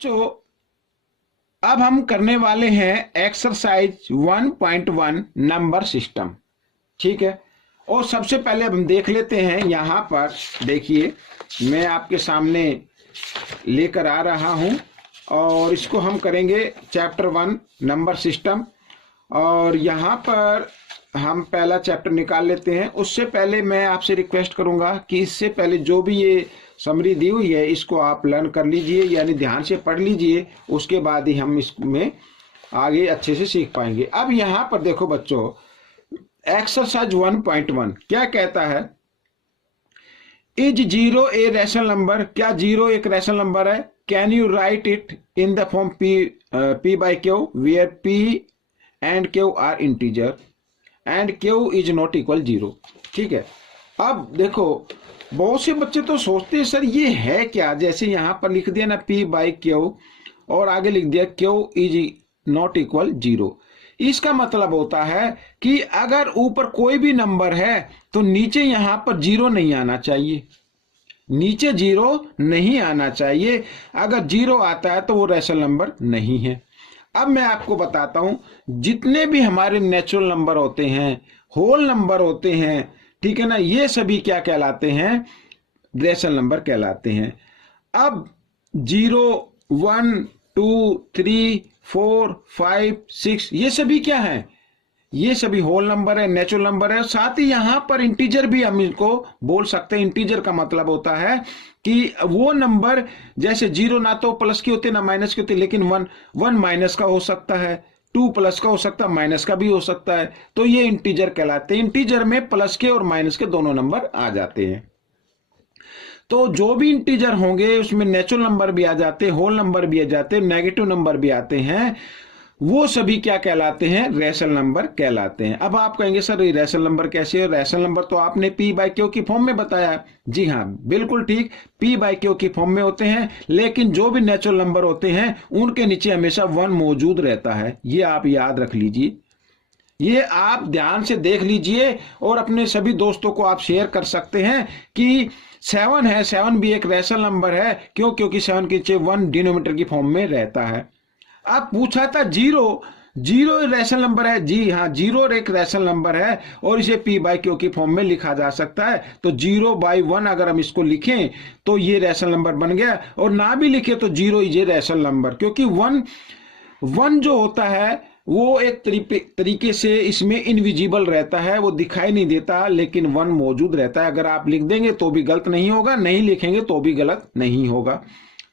तो अब हम करने वाले हैं एक्सरसाइज 1.1 नंबर सिस्टम। ठीक है, और सबसे पहले अब हम देख लेते हैं। यहां पर देखिए, मैं आपके सामने लेकर आ रहा हूं और इसको हम करेंगे चैप्टर 1 नंबर सिस्टम। और यहाँ पर हम पहला चैप्टर निकाल लेते हैं। उससे पहले मैं आपसे रिक्वेस्ट करूंगा कि इससे पहले जो भी ये समरी दी हुई है इसको आप लर्न कर लीजिए, यानी ध्यान से पढ़ लीजिए, उसके बाद ही हम इसमें आगे अच्छे से सीख पाएंगे। अब यहाँ पर देखो बच्चों, एक्सरसाइज 1.1 क्या कहता है, is zero a rational number, क्या जीरो एक रैशनल नंबर है? Can you write it in the form p by q where p and q are integer and q is not equal zero. ठीक है, अब देखो बहुत से बच्चे तो सोचते हैं सर ये है क्या, जैसे यहां पर लिख दिया ना p by q और आगे लिख दिया q is not equal zero. इसका मतलब होता है कि अगर ऊपर कोई भी नंबर है तो नीचे यहां पर जीरो नहीं आना चाहिए, नीचे जीरो नहीं आना चाहिए। अगर जीरो आता है तो वो रैशनल नंबर नहीं है। अब मैं आपको बताता हूं, जितने भी हमारे नेचुरल नंबर होते हैं, होल नंबर होते हैं, ठीक है ना, ये सभी क्या कहलाते हैं? रैशनल नंबर कहलाते हैं। अब 0, 1, 2, 3, 4, 5, 6 ये सभी क्या है? ये सभी होल नंबर है, नेचुरल नंबर है। साथ ही यहां पर इंटीजर भी हम इसको बोल सकते हैं। इंटीजर का मतलब होता है कि वो नंबर जैसे 0 ना तो प्लस के होते ना माइनस के होते, लेकिन 1 माइनस का हो सकता है, 2 प्लस का हो सकता है, माइनस का भी हो सकता है, तो ये इंटीजर कहलाते हैं। इंटीजर में प्लस के और माइनस के दोनों नंबर आ जाते हैं। तो जो भी इंटीजर होंगे उसमें नेचुरल नंबर भी आ जाते हैं, होल नंबर भी आ जाते हैं, नेगेटिव नंबर भी आते हैं, वो सभी क्या कहलाते हैं? रैशनल नंबर कहलाते हैं। अब आप कहेंगे सर ये रैशनल नंबर कैसे है? रैशनल नंबर तो आपने p by q की फॉर्म में बताया। जी हाँ, बिल्कुल ठीक, p by q की फॉर्म में होते हैं, लेकिन जो भी नेचुरल नंबर होते हैं उनके नीचे हमेशा 1 मौजूद रहता है। ये आप याद रख लीजिए, ये आप ध्यान से देख लीजिए और अपने सभी दोस्तों को आप शेयर कर सकते हैं कि 7 है, 7 भी एक रैशनल नंबर है। क्यों? क्योंकि 7 के नीचे 1 डिनोमिनेटर की फॉर्म में रहता है। अब पूछा था जीरो, जीरो रैशनल नंबर है। जी हाँ, जीरो एक रैशनल नंबर है और इसे p by q की फॉर्म में लिखा जा सकता है। तो 0/1 अगर हम इसको लिखें तो ये रैशनल नंबर बन गया, और ना भी लिखे तो zero is a rational number, क्योंकि वन जो होता है वो एक तरीके से इसमें इनविजिबल रहता है, वो दिखाई नहीं देता, लेकिन 1 मौजूद रहता है। अगर आप लिख देंगे तो भी गलत नहीं होगा, नहीं लिखेंगे तो भी गलत नहीं होगा।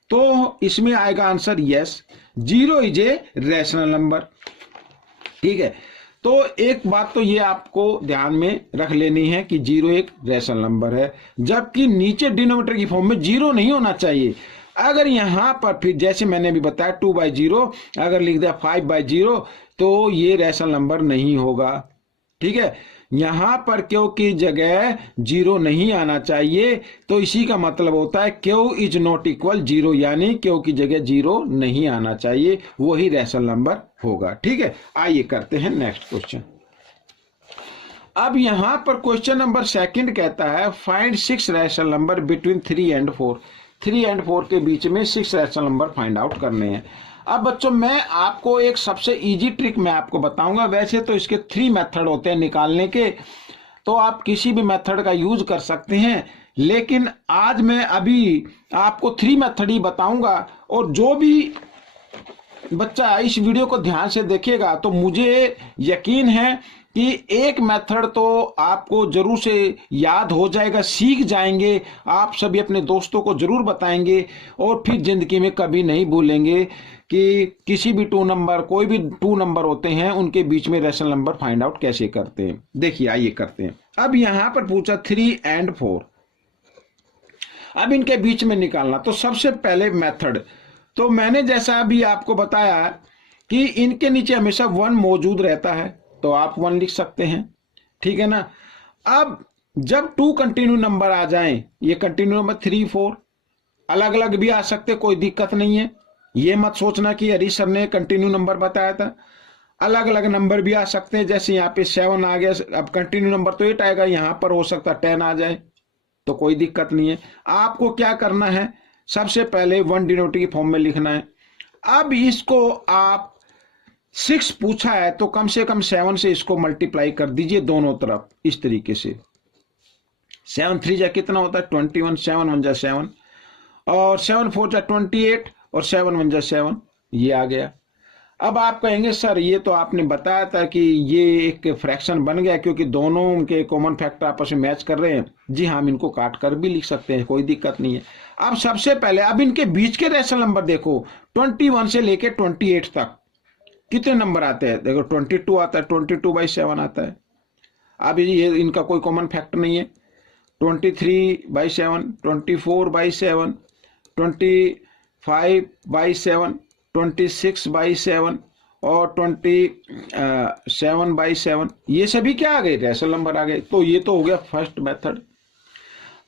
तो इसमें आएगा answer yes, zero is a rational number. ठीक है, तो एक बात तो ये आपको ध्यान में रख लेनी है कि जीरो एक रैशनल नंबर है, जबकि नीचे डिनोमिनेटर की फॉर्म में जीरो नहीं होना चाहिए। अगर यहां पर फिर जैसे मैंने भी बताया 2/0 अगर लिख दिया 5/0 तो ये रैशनल नंबर नहीं होगा। ठीक है, यहां पर क्यू की जगह जीरो नहीं आना चाहिए, तो इसी का मतलब होता है Q is not equal zero, यानी क्यू की जगह जीरो नहीं आना चाहिए, वही रैशनल नंबर होगा। ठीक है, आइए करते हैं नेक्स्ट क्वेश्चन। अब यहां पर क्वेश्चन नंबर 2 कहता है find 6 rational number between 3 and 4। 3 and 4 के बीच में 6 रैशनल नंबर फाइंड आउट करने हैं। अब बच्चों मैं आपको एक सबसे इजी ट्रिक मैं आपको बताऊंगा। वैसे तो इसके 3 मेथड होते हैं निकालने के, तो आप किसी भी मेथड का यूज कर सकते हैं, लेकिन आज मैं अभी आपको 3 मेथड ही बताऊंगा। और जो भी बच्चा इस वीडियो को ध्यान से देखेगा तो मुझे यकीन है कि एक मेथड तो आपको जरूर से याद हो जाएगा, सीख जाएंगे। आप सभी अपने दोस्तों को जरूर बताएंगे और फिर जिंदगी में कभी नहीं भूलेंगे कि किसी भी 2 नंबर, कोई भी 2 नंबर होते हैं उनके बीच में रैशनल नंबर फाइंड आउट कैसे करते हैं। देखिए आइए करते हैं। अब यहां पर पूछा 3 and 4, अब इनके बीच में निकालना। तो सबसे पहले मेथड तो मैंने जैसा अभी आपको बताया कि इनके नीचे हमेशा 1 मौजूद रहता है, तो आप 1 लिख सकते हैं। ठीक है ना। अब जब 2 कंटिन्यू नंबर आ जाएं, ये कंटिन्यू नंबर 3, 4 अलग अलग भी आ सकते, कोई दिक्कत नहीं है। ये मत सोचना कि हरीश सर ने कंटिन्यू नंबर बताया था, अलग अलग नंबर भी आ सकते हैं। जैसे यहाँ पे 7 आ गया, अब कंटिन्यू नंबर तो 8 आएगा, यहां पर हो सकता है 10 आ जाए, तो कोई दिक्कत नहीं है। आपको क्या करना है, सबसे पहले 1 डिनोमिनेटर की फॉर्म में लिखना है। अब इसको आप 6 पूछा है तो कम से कम 7 से इसको मल्टीप्लाई कर दीजिए दोनों तरफ इस तरीके से। 7 3 जा कितना होता है 21, 7 1 जा 7 और 7 4 जा 28 और 7 1 जा 7, ये आ गया। अब आप कहेंगे सर ये तो आपने बताया था कि ये एक फ्रैक्शन बन गया क्योंकि दोनों के कॉमन फैक्टर आपस में मैच कर रहे हैं। जी हाँ, हम इनको काट कर भी लिख सकते हैं, कोई दिक्कत नहीं है। अब सबसे पहले अब इनके बीच के रेशनल नंबर देखो, 21 से लेके 28 तक कितने नंबर आते हैं? देखो 22 आता है, 22/7 आता है। अब ये इनका कोई कॉमन फैक्टर नहीं है। 23/7, 24/7, 25/7, 26/7 और 27/7, ये सभी क्या आ गए? रेशनल नंबर आ गए। तो ये तो हो गया फर्स्ट मेथड।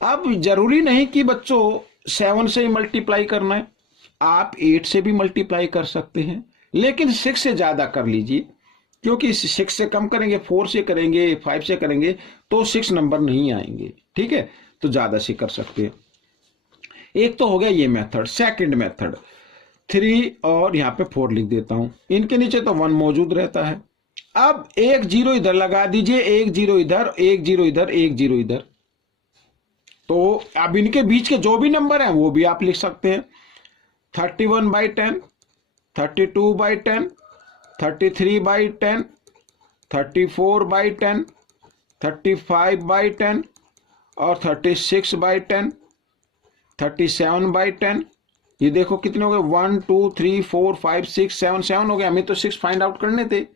अब जरूरी नहीं कि बच्चों 7 से ही मल्टीप्लाई करना है, आप 8 से भी मल्टीप्लाई कर सकते हैं, लेकिन 6 से ज्यादा कर लीजिए, क्योंकि 6 से कम करेंगे, 4 से करेंगे, 5 से करेंगे तो 6 नंबर नहीं आएंगे। ठीक है, तो ज्यादा से कर सकते हैं। एक तो हो गया ये मेथड। सेकंड मेथड 3 और यहाँ पे 4 लिख देता हूं, इनके नीचे तो 1 मौजूद रहता है। अब एक 0 इधर लगा दीजिए, एक 0 इधर, एक 0 इधर, एक 0 इधर, तो अब इनके बीच के जो भी नंबर हैं वो भी आप लिख सकते हैं। 31/10, 32/10, 33/10, 34/10, 35/10 और 36/10, 37/10। ये देखो कितने हो गए? 1 2 3 4 5 6 7 7 हो गए। हमें तो 6 फाइंड आउट करने थे।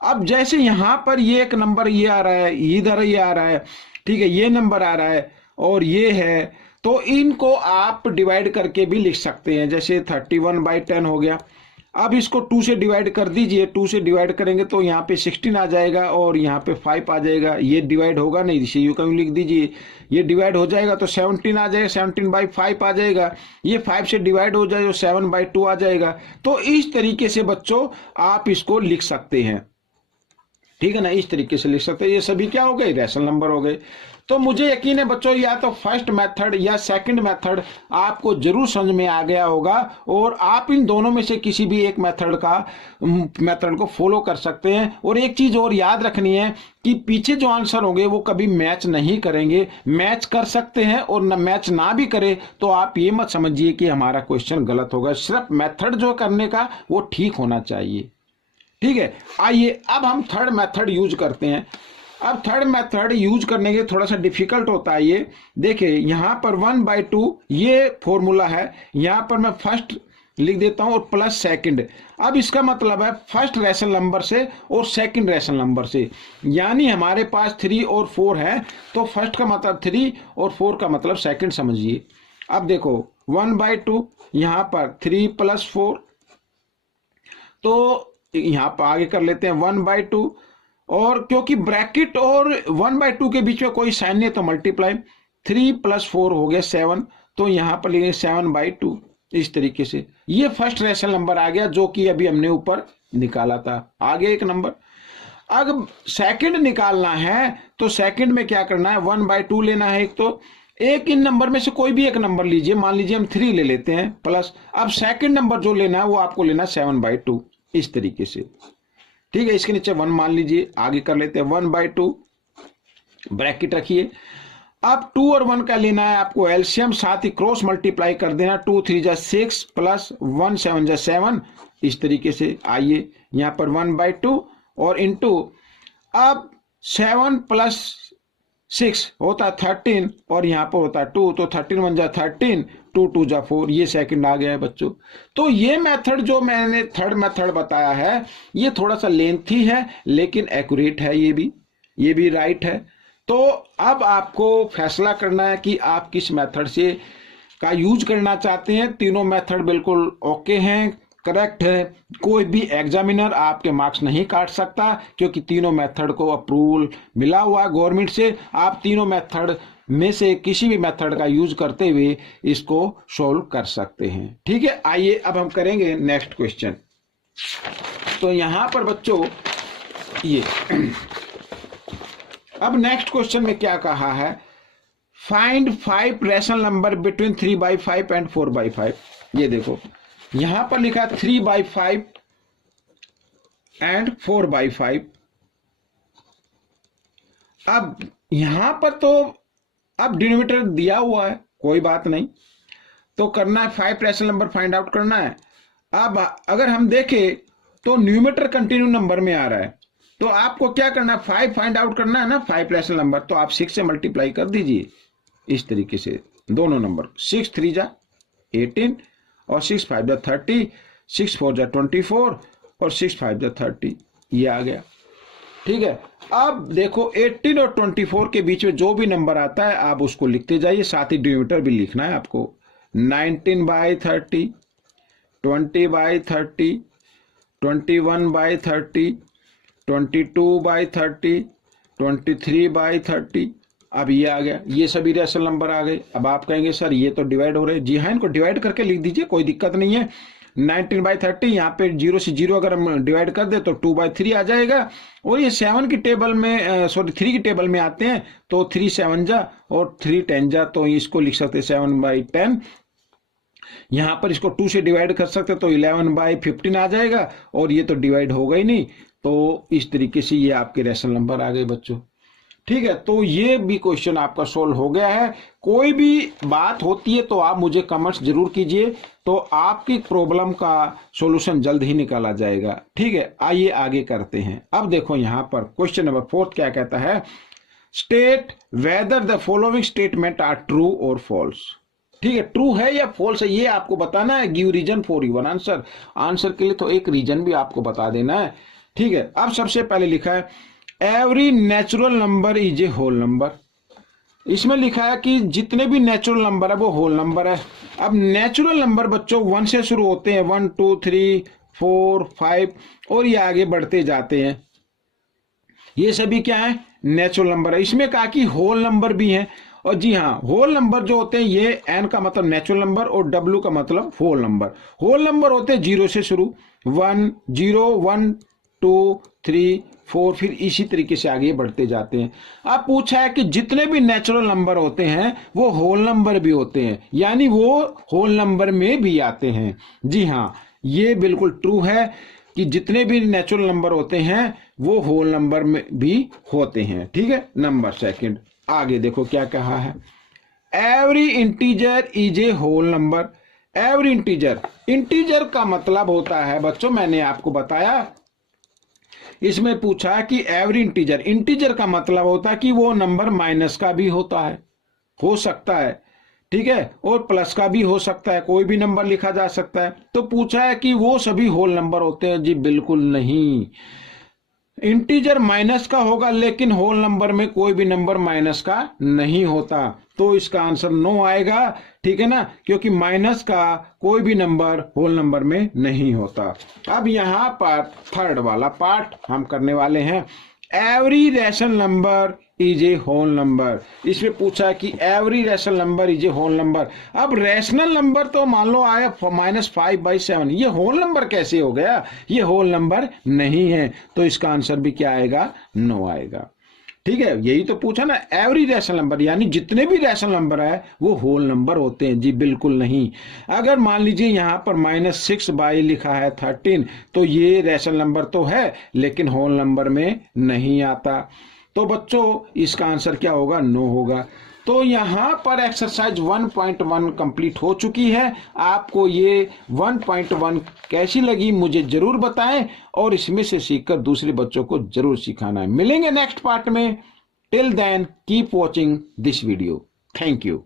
अब जैसे यहां पर ये एक नंबर ये आ रहा है, इधर ये आ रहा है, ठीक है, ये नंबर आ रहा है और ये है, तो इनको आप डिवाइड करके भी लिख सकते हैं। जैसे 31/10 हो गया। अब इसको 2 से डिवाइड कर दीजिए, 2 से डिवाइड करेंगे तो यहाँ पे 16 आ जाएगा और यहाँ पे 5 आ जाएगा। ये डिवाइड होगा नहीं, इसे यूं कहीं लिख दीजिए। ये डिवाइड हो जाएगा तो 17 आ जाएगा, 17/5 आ जाएगा। ये 5 से डिवाइड हो जाए तो 7/2 आ जाएगा। तो इस तरीके से बच्चों आप इसको लिख सकते हैं, ठीक है ना, इस तरीके से लिख सकते हैं। ये सभी क्या हो गए? रेशनल नंबर हो गए। तो मुझे यकीन है बच्चों या तो फर्स्ट मेथड या सेकंड मेथड आपको जरूर समझ में आ गया होगा और आप इन दोनों में से किसी भी एक मेथड को फॉलो कर सकते हैं। और एक चीज और याद रखनी है कि पीछे जो आंसर होंगे वो कभी मैच नहीं करेंगे, मैच कर सकते हैं और न मैच ना भी करे तो आप ये मत समझिए कि हमारा क्वेश्चन गलत होगा। सिर्फ मेथड जो करने का वो ठीक होना चाहिए, ठीक है। आइए अब हम थर्ड मेथड यूज करते हैं। अब थर्ड मेथड यूज करने के थोड़ा सा डिफिकल्ट होता है। ये देखिए यहां पर 1/2 ये फॉर्मूला है, यहां पर मैं फर्स्ट लिख देता हूं और प्लस सेकंड। अब इसका मतलब है फर्स्ट रेशनल नंबर से और सेकंड रेशनल नंबर से, यानी हमारे पास 3 और 4 है तो फर्स्ट का मतलब 3 और 4 का मतलब सेकंड समझिए। अब देखो 1/2 यहां पर 3 + 4, तो यहां पर आगे कर लेते हैं 1/2 और क्योंकि ब्रैकेट और 1/2 के बीच में कोई साइन नहीं तो मल्टीप्लाई 3 + 4 हो गया 7, तो यहां पर लिखेंगे 7/2। इस तरीके से ये फर्स्ट रेशनल नंबर आ गया जो कि अभी हमने ऊपर निकाला था। आगे एक नंबर। अब सेकंड निकालना है तो सेकंड में क्या करना है? 1/2 लेना है। एक तो एक इन नंबर में से कोई भी एक नंबर लीजिए, मान लीजिए हम 3 ले लेते हैं प्लस। अब सेकंड नंबर जो लेना है वो आपको लेना 7/2 इस तरीके से, ठीक है। इसके नीचे 1 मान लीजिए। आगे कर लेते हैं 1/2 ब्रैकेट रखिए। अब 2 और 1 का लेना है आपको एलसीएम, साथ ही क्रॉस मल्टीप्लाई कर देना। 2 3 जा 6 प्लस 1 7 जा 7 इस तरीके से। आइए यहां पर 1/2 और इंटू, अब 7 + 6 होता है 13 और यहां पर होता है 2, तो 13 1 जा 13, 2 2 जा 4, ये सेकंड आ गया है बच्चों। तो ये मेथड जो मैंने थर्ड मेथड बताया है ये थोड़ा सा लेंथी है लेकिन एक्यूरेट है, ये भी राइट है। तो अब आपको फैसला करना है कि आप किस मेथड से का यूज करना चाहते हैं। तीनों मेथड बिल्कुल ओके हैं, करेक्ट है। कोई भी एग्जामिनर आपके मार्क्स नहीं काट सकता क्योंकि तीनों मेथड को अप्रूवल मिला हुआ है गवर्नमेंट से। आप तीनों मेथड में से किसी भी मेथड का यूज करते हुए इसको सॉल्व कर सकते हैं, ठीक है। आइए अब हम करेंगे नेक्स्ट क्वेश्चन। तो यहां पर बच्चों ये अब नेक्स्ट क्वेश्चन में क्या कहा है? Find 5 rational number between 3/5 and 4/5। ये देखो यहां पर लिखा 3/5 एंड 4/5। अब यहां पर तो अब डिनोमिनेटर दिया हुआ है, कोई बात नहीं, तो करना है 5 रैशनल नंबर फाइंड आउट करना है। अब अगर हम देखें तो न्यूमेरेटर कंटिन्यू नंबर में आ रहा है, तो आपको क्या करना है, 5 फाइंड आउट करना है ना, 5 रैशनल नंबर, तो आप 6 से मल्टीप्लाई कर दीजिए इस तरीके से दोनों नंबर। 6 3 जा 18 और 6 5 जा 30, 6 4 जा 24 और 6 5 जा 30, ये आ गया। ठीक है, अब देखो 18 और 24 के बीच में जो भी नंबर आता है आप उसको लिखते जाइए, साथ ही डिनोमिनेटर भी लिखना है आपको। 19/30, 20/30, 21/30, 22/30, 23/30। अब ये आ गया, ये सभी रैशनल नंबर आ गए। अब आप कहेंगे सर ये तो डिवाइड हो रहे हैं। जी हाँ, इनको डिवाइड करके लिख दीजिए, कोई दिक्कत नहीं है। 19/30 यहाँ पे 0 से 0 अगर हम डिवाइड कर दे तो 2/3 आ जाएगा। और ये 7 की टेबल में 3 की टेबल में आते हैं, तो 3 7 जा और 3 10 जा, तो इसको लिख सकते 7/10। यहां पर इसको 2 से डिवाइड कर सकते तो 11/15 आ जाएगा, और ये तो डिवाइड होगा ही नहीं। तो इस तरीके से ये आपके रैशनल नंबर आ गए बच्चों। ठीक है, तो ये भी क्वेश्चन आपका सोल्व हो गया है। कोई भी बात होती है तो आप मुझे कमेंट्स जरूर कीजिए, तो आपकी प्रॉब्लम का सॉल्यूशन जल्द ही निकाला जाएगा। ठीक है, आइए आगे करते हैं। अब देखो यहां पर क्वेश्चन नंबर 4 क्या कहता है, state whether the following statement are true और फॉल्स। ठीक है, ट्रू है या फॉल्स है ये आपको बताना है। Give reason for given answer, answer के लिए तो एक रीजन भी आपको बता देना है। ठीक है, अब सबसे पहले लिखा है every natural number is a whole number. इसमें लिखा है कि जितने भी नेचुरल नंबर है वो होल नंबर है। अब नेचुरल नंबर बच्चों 1 से शुरू होते हैं, 1 2 3 4 5 और ये आगे बढ़ते जाते हैं। ये सभी क्या है, नेचुरल नंबर है। इसमें कहा कि होल नंबर भी है, और जी हाँ, होल नंबर जो होते हैं ये एन का मतलब नेचुरल नंबर और डब्ल्यू का मतलब होल नंबर। होल नंबर होते हैं 0 से शुरू, 1 0 1 2 3 4, फिर इसी तरीके से आगे बढ़ते जाते हैं। अब पूछा है कि जितने भी नेचुरल नंबर होते हैं वो होल नंबर भी होते हैं, यानी वो होल नंबर में भी आते हैं। जी हाँ, ये बिल्कुल ट्रू है कि जितने भी नेचुरल नंबर होते हैं वो होल नंबर में भी होते हैं। ठीक है, नंबर सेकंड। आगे देखो क्या कहा है, every integer is a whole number. Every integer, integer का मतलब होता है बच्चों, मैंने आपको बताया, इसमें पूछा कि एवरी इंटीजर, इंटीजर का मतलब होता है कि वो नंबर माइनस का भी होता है, हो सकता है, ठीक है, और प्लस का भी हो सकता है, कोई भी नंबर लिखा जा सकता है। तो पूछा है कि वो सभी होल नंबर होते हैं। जी बिल्कुल नहीं, इंटीजर माइनस का होगा लेकिन होल नंबर में कोई भी नंबर माइनस का नहीं होता, तो इसका आंसर नो आएगा। ठीक है ना, क्योंकि माइनस का कोई भी नंबर होल नंबर में नहीं होता। अब यहां पर थर्ड वाला पार्ट हम करने वाले हैं, every rational number is a whole number. इसमें पूछा है कि every rational number is a whole number. अब रैशनल नंबर तो मान लो आया -5/7, ये होल नंबर कैसे हो गया, ये होल नंबर नहीं है, तो इसका आंसर भी क्या आएगा, नो आएगा। ठीक है, यही तो पूछा ना, एवरी रैशनल नंबर यानी जितने भी रैशनल नंबर है वो होल नंबर होते हैं। जी बिल्कुल नहीं। अगर मान लीजिए यहां पर -6 लिखा है 13, तो ये रैशनल नंबर तो है लेकिन होल नंबर में नहीं आता, तो बच्चों इसका आंसर क्या होगा, नो होगा। तो यहाँ पर एक्सरसाइज 1.1 कंप्लीट हो चुकी है। आपको ये 1.1 कैसी लगी मुझे जरूर बताएं, और इसमें से सीखकर दूसरे बच्चों को जरूर सिखाना है। मिलेंगे नेक्स्ट पार्ट में। Till then keep watching this video. Thank you.